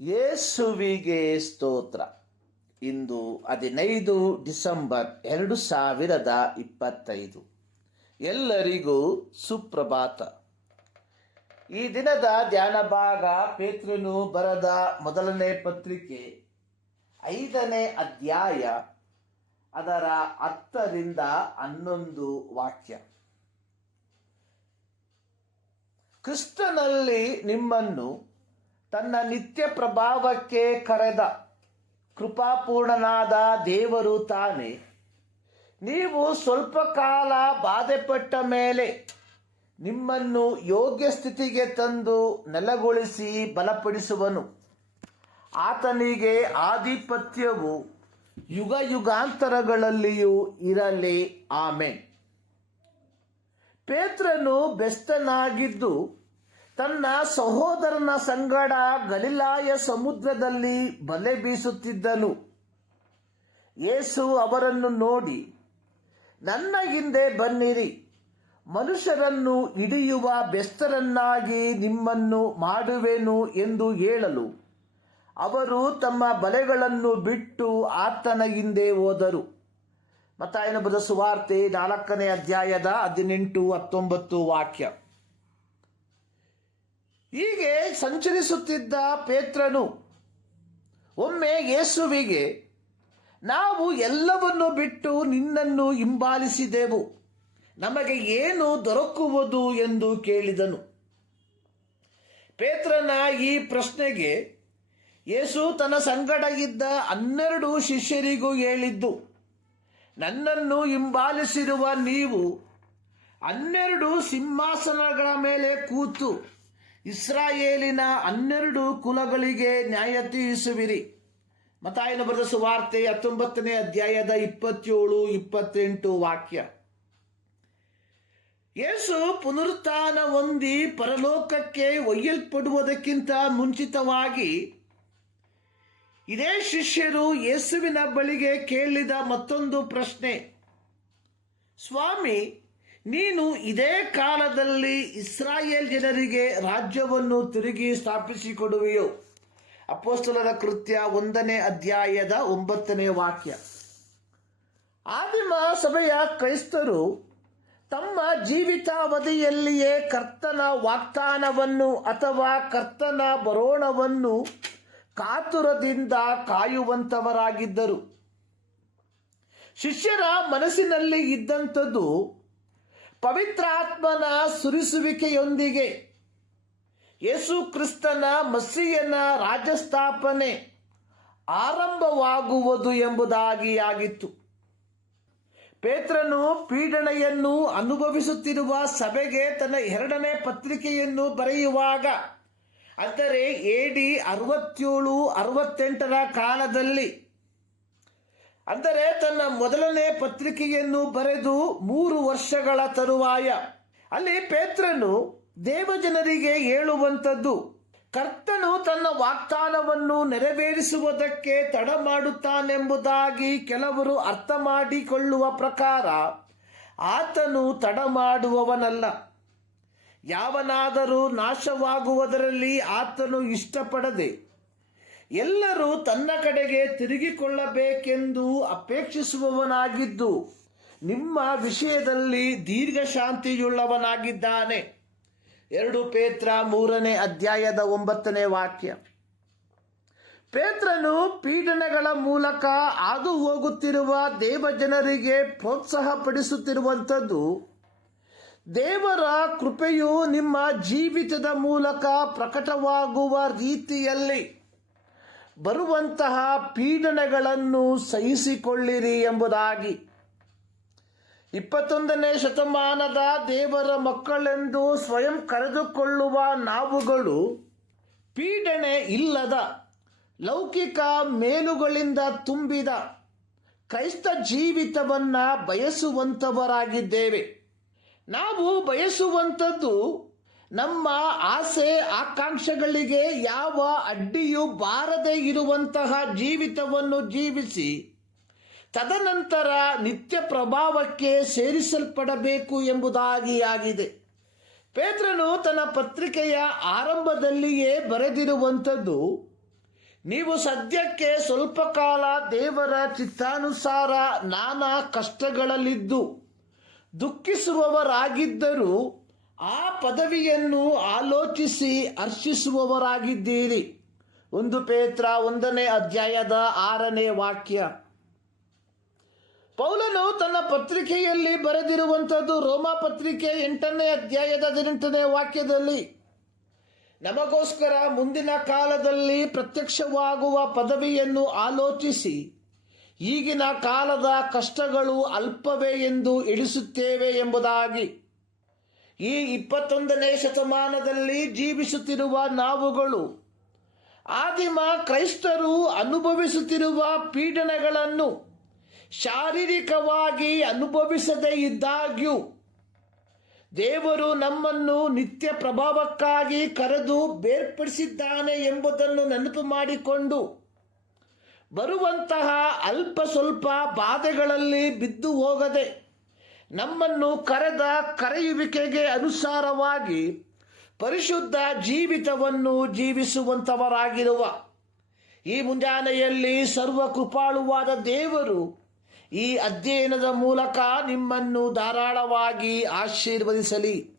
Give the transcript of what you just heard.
ಯೇಸುವಿಗೆ ಸ್ತೋತ್ರ. ಇಂದು ಹದಿನೈದು ಡಿಸೆಂಬರ್ ಎರಡು ಸಾವಿರದ ಇಪ್ಪತ್ತೈದು. ಎಲ್ಲರಿಗೂ ಸುಪ್ರಭಾತ. ಈ ದಿನದ ಧ್ಯಾನ ಭಾಗ ಪೇತ್ರನು ಬರದ ಮೊದಲನೇ ಪತ್ರಿಕೆ, ಐದನೇ ಅಧ್ಯಾಯ, ಅದರ ಹತ್ತರಿಂದ ಹನ್ನೊಂದು ವಾಕ್ಯ. ಕ್ರಿಸ್ತನಲ್ಲಿ ನಿಮ್ಮನ್ನು ತನ್ನ ನಿತ್ಯ ಪ್ರಭಾವಕ್ಕೆ ಕರೆದ ಕೃಪಾಪೂರ್ಣನಾದ ದೇವರು ತಾನೇ. ನೀವು ಸ್ವಲ್ಪ ಕಾಲ ಬಾಧೆಪಟ್ಟ ಮೇಲೆ ನಿಮ್ಮನ್ನು ಯೋಗ್ಯ ಸ್ಥಿತಿಗೆ ತಂದು ನೆಲಗೊಳಿಸಿ ಬಲಪಡಿಸುವನು. ಆತನಿಗೆ ಆಧಿಪತ್ಯವು ಯುಗ ಯುಗಾಂತರಗಳಲ್ಲಿಯೂ ಇರಲಿ. ಆಮೆ ಪೇತ್ರನು ಬೆಸ್ತನಾಗಿದ್ದು ತನ್ನ ಸಹೋದರನ ಸಂಗಡ ಗಲಿಲಾಯ ಸಮುದ್ರದಲ್ಲಿ ಬಲೆ ಬೀಸುತ್ತಿದ್ದನು. ಯೇಸು ಅವರನ್ನು ನೋಡಿ, ನನ್ನ ಹಿಂದೆ ಬನ್ನಿರಿ, ಮನುಷ್ಯರನ್ನು ಹಿಡಿಯುವ ಬೆಸ್ತರನ್ನಾಗಿ ನಿಮ್ಮನ್ನು ಮಾಡುವೆನು ಎಂದು ಹೇಳಲು. ಅವರು ತಮ್ಮ ಬಲೆಗಳನ್ನು ಬಿಟ್ಟು ಆತನ ಹಿಂದೆ ಹೋದರು. ಮತ್ತಾಯನ ಬದ ಸುವಾರ್ತೆ ನಾಲ್ಕನೇ ಅಧ್ಯಾಯದ ಹದಿನೆಂಟು ಹತ್ತೊಂಬತ್ತು ವಾಕ್ಯ. ಹೀಗೆ ಸಂಚರಿಸುತ್ತಿದ್ದ ಪೇತ್ರನು, ಒಮ್ಮೆ ಯೇಸುವಿಗೆ, ನಾವು ಎಲ್ಲವನ್ನು ಬಿಟ್ಟು ನಿನ್ನನ್ನು ಹಿಂಬಾಲಿಸಿದೆವು. ನಮಗೆ ಏನು ದೊರಕುವುದು ಎಂದು ಕೇಳಿದನು. ಪೇತ್ರನ ಈ ಪ್ರಶ್ನೆಗೆ ಯೇಸು ತನ್ನ ಸಂಗಡ ಇದ್ದ ಹನ್ನೆರಡು ಶಿಷ್ಯರಿಗೂ ಹೇಳಿದ್ದು, ನನ್ನನ್ನು ಹಿಂಬಾಲಿಸಿರುವ ನೀವು ಹನ್ನೆರಡು ಸಿಂಹಾಸನಗಳ ಮೇಲೆ ಕೂತು ಇಸ್ರಾಯೇಲಿನ ಹನ್ನೆರಡು ಕುಲಗಳಿಗೆ ನ್ಯಾಯ ತೀರಿಸುವಿರಿ. ಮತಾಯನ ಬರೆದ ಸುವಾರ್ತೆ ಹತ್ತೊಂಬತ್ತನೇ ಅಧ್ಯಾಯದ ಇಪ್ಪತ್ತೇಳು, ಇಪ್ಪತ್ತೆಂಟು ವಾಕ್ಯ. ಯೇಸು ಪುನರುತ್ಥಾನ ಹೊಂದಿ ಪರಲೋಕಕ್ಕೆ ಒಯ್ಯಲ್ಪಡುವುದಕ್ಕಿಂತ ಮುಂಚಿತವಾಗಿ ಇದೇ ಶಿಷ್ಯರು ಯೇಸುವಿನ ಬಳಿಗೆ ಕೇಳಿದ ಮತ್ತೊಂದು ಪ್ರಶ್ನೆ. ಸ್ವಾಮಿ ನೀನು ಇದೇ ಕಾಲದಲ್ಲಿ ಇಸ್ರಾಯೇಲ್ ಜನರಿಗೆ ರಾಜ್ಯವನ್ನು ತಿರುಗಿ ಸ್ಥಾಪಿಸಿಕೊಡುವೆಯೋ? ಅಪೋಸ್ತಲರ ಕೃತ್ಯ ಒಂದನೇ ಅಧ್ಯಾಯದ ಒಂಬತ್ತನೇ ವಾಕ್ಯ. ಆದಿಮ ಸಭೆಯ ಕ್ರೈಸ್ತರು ತಮ್ಮ ಜೀವಿತಾವಧಿಯಲ್ಲಿಯೇ ಕರ್ತನ ವಾಗ್ದಾನವನ್ನು ಅಥವಾ ಕರ್ತನ ಬರೋಣವನ್ನು ಕಾತುರದಿಂದ ಕಾಯುವಂತವರಾಗಿದ್ದರು. ಶಿಷ್ಯರ ಮನಸ್ಸಿನಲ್ಲಿ ಇದ್ದಂಥದ್ದು ಪವಿತ್ರಾತ್ಮನ ಸುರಿಸುವಿಕೆಯೊಂದಿಗೆ ಯೇಸು ಕ್ರಿಸ್ತನ ಮಸ್ಸಿಯನ ರಾಜಸ್ಥಾಪನೆ ಆರಂಭವಾಗುವುದು ಎಂಬುದಾಗಿ ಆಗಿತ್ತು ಪೇತ್ರನು ಪೀಡನೆಯನ್ನು ಅನುಭವಿಸುತ್ತಿರುವ ಸಭೆಗೆ ತನ್ನ ಎರಡನೇ ಪತ್ರಿಕೆಯನ್ನು ಬರೆಯುವಾಗ, ಅಂದರೆ ಎಡಿ ಅರವತ್ತೇಳು, ಅರವತ್ತೆಂಟರ ಕಾಲದಲ್ಲಿ ಅಂದರೆ ತನ್ನ ಮೊದಲನೇ ಪತ್ರಿಕೆಯನ್ನು ಬರೆದು ಮೂರು ವರ್ಷಗಳ ತರುವಾಯ. ಅಲ್ಲಿ ಪೇತ್ರನು ದೇವಜನರಿಗೆ ಹೇಳುವಂಥದ್ದು, ಕರ್ತನು ತನ್ನ ವಾಗ್ದಾನವನ್ನು ನೆರವೇರಿಸುವುದಕ್ಕೆ ತಡ ಮಾಡುತ್ತಾನೆಂಬುದಾಗಿ ಕೆಲವರು ಅರ್ಥ ಮಾಡಿಕೊಳ್ಳುವ ಪ್ರಕಾರ ಆತನು ತಡ ಮಾಡುವವನಲ್ಲ. ಯಾವನಾದರೂ ನಾಶವಾಗುವುದರಲ್ಲಿ ಆತನು ಇಷ್ಟಪಡದೆ ಎಲ್ಲರೂ ತನ್ನ ಕಡೆಗೆ ತಿರುಗಿಕೊಳ್ಳಬೇಕೆಂದು ಅಪೇಕ್ಷಿಸುವವನಾಗಿದ್ದು, ನಿಮ್ಮ ವಿಷಯದಲ್ಲಿ ದೀರ್ಘ ಶಾಂತಿಯುಳ್ಳವನಾಗಿದ್ದಾನೆ ಎರಡು ಪೇತ್ರ ಮೂರನೇ ಅಧ್ಯಾಯದ ಒಂಬತ್ತನೇ ವಾಕ್ಯ. ಪೇತ್ರನು ಪೀಡನೆಗಳ ಮೂಲಕ ಹಾದು ಹೋಗುತ್ತಿರುವ ದೇವಜನರಿಗೆ ಪ್ರೋತ್ಸಾಹ ಪಡಿಸುತ್ತಿರುವಂಥದ್ದು ದೇವರ ಕೃಪೆಯು ನಿಮ್ಮ ಜೀವಿತದ ಮೂಲಕ ಪ್ರಕಟವಾಗುವ ರೀತಿಯಲ್ಲಿ. ಬರುವಂತಹ ಪೀಡನೆಗಳನ್ನು ಸಹಿಸಿಕೊಳ್ಳಿರಿ ಎಂಬುದಾಗಿ. ಇಪ್ಪತ್ತೊಂದನೇ ಶತಮಾನದ ದೇವರ ಮಕ್ಕಳೆಂದು ಸ್ವಯಂ ಕರೆದುಕೊಳ್ಳುವ ನಾವುಗಳು ಪೀಡನೆ ಇಲ್ಲದ, ಲೌಕಿಕ ಮೇಲುಗಳಿಂದ ತುಂಬಿದ, ಕ್ರೈಸ್ತ ಜೀವಿತವನ್ನ ಬಯಸುವಂಥವರಾಗಿದ್ದೇವೆ ನಾವು ಬಯಸುವಂಥದ್ದು ನಮ್ಮ ಆಸೆ, ಆಕಾಂಕ್ಷೆಗಳಿಗೆ ಯಾವ ಅಡ್ಡಿಯೂ ಬಾರದೇ ಇರುವಂತಹ ಜೀವಿತವನ್ನು ಜೀವಿಸಿ, ತದನಂತರ ನಿತ್ಯ ಪ್ರಭಾವಕ್ಕೆ ಸೇರಿಸಲ್ಪಡಬೇಕು ಎಂಬುದಾಗಿ ಆಗಿದೆ. ಪೇತ್ರನು ತನ್ನ ಪತ್ರಿಕೆಯ ಆರಂಭದಲ್ಲಿಯೇ ಬರೆದಿರುವಂಥದ್ದು, ನೀವು ಸದ್ಯಕ್ಕೆ ಸ್ವಲ್ಪ ಕಾಲ ದೇವರ ಚಿತ್ತಾನುಸಾರ ನಾನಾ ಕಷ್ಟಗಳಲ್ಲಿದ್ದು, ದುಃಖಿಸುವವರಾಗಿದ್ದರೂ ಆ ಪದವಿಯನ್ನು ಆಲೋಚಿಸಿ ಅರ್ಚಿಸುವವರಾಗಿದ್ದೀರಿ. ಒಂದು ಪೇತ್ರ ಒಂದನೇ ಅಧ್ಯಾಯದ ಆರನೇ ವಾಕ್ಯ. ಪೌಲನು ತನ್ನ ಪತ್ರಿಕೆಯಲ್ಲಿ ಬರೆದಿರುವಂಥದ್ದು ರೋಮಾ ಪತ್ರಿಕೆ ಎಂಟನೇ ಅಧ್ಯಾಯದ ಹದಿನೆಂಟನೇ ವಾಕ್ಯದಲ್ಲಿ. ನಮಗೋಸ್ಕರ ಮುಂದಿನ ಕಾಲದಲ್ಲಿ ಪ್ರತ್ಯಕ್ಷವಾಗುವ ಪದವಿಯನ್ನು ಆಲೋಚಿಸಿ, ಈಗಿನ ಕಾಲದ ಕಷ್ಟಗಳು ಅಲ್ಪವೇ ಎಂದು ಇಳಿಸುತ್ತೇವೆ ಎಂಬುದಾಗಿ. ಈ ಇಪ್ಪತ್ತೊಂದನೇ ಶತಮಾನದಲ್ಲಿ ಜೀವಿಸುತ್ತಿರುವ ನಾವುಗಳು, ಆದಿಮ ಕ್ರೈಸ್ತರು ಅನುಭವಿಸುತ್ತಿರುವ ಪೀಡನೆಗಳನ್ನು ಶಾರೀರಿಕವಾಗಿ ಅನುಭವಿಸದೇ ಇದ್ದಾಗ್ಯೂ, ದೇವರು ನಮ್ಮನ್ನು ನಿತ್ಯ ಪ್ರಭಾವಕ್ಕಾಗಿ ಕರೆದು ಬೇರ್ಪಡಿಸಿದ್ದಾನೆ ಎಂಬುದನ್ನು ನೆನಪು ಮಾಡಿಕೊಂಡು, ಬರುವಂತಹ ಅಲ್ಪ ಸ್ವಲ್ಪ ಬಾಧೆಗಳಲ್ಲಿ ಬಿದ್ದು ಹೋಗದೆ ನಮ್ಮನ್ನು ಕರೆದ ಕರೆಯುವಿಕೆಗೆ ಅನುಸಾರವಾಗಿ ಪರಿಶುದ್ಧ ಜೀವಿತವನ್ನು ಜೀವಿಸುವಂಥವರಾಗಿರುವ ಈ ಮುಂಜಾನೆಯಲ್ಲಿ ಸರ್ವ ಕೃಪಾಳುವಾದ ದೇವರು ಈ ಅಧ್ಯಯನದ ಮೂಲಕ ನಿಮ್ಮನ್ನು ಧಾರಾಳವಾಗಿ ಆಶೀರ್ವದಿಸಲಿ.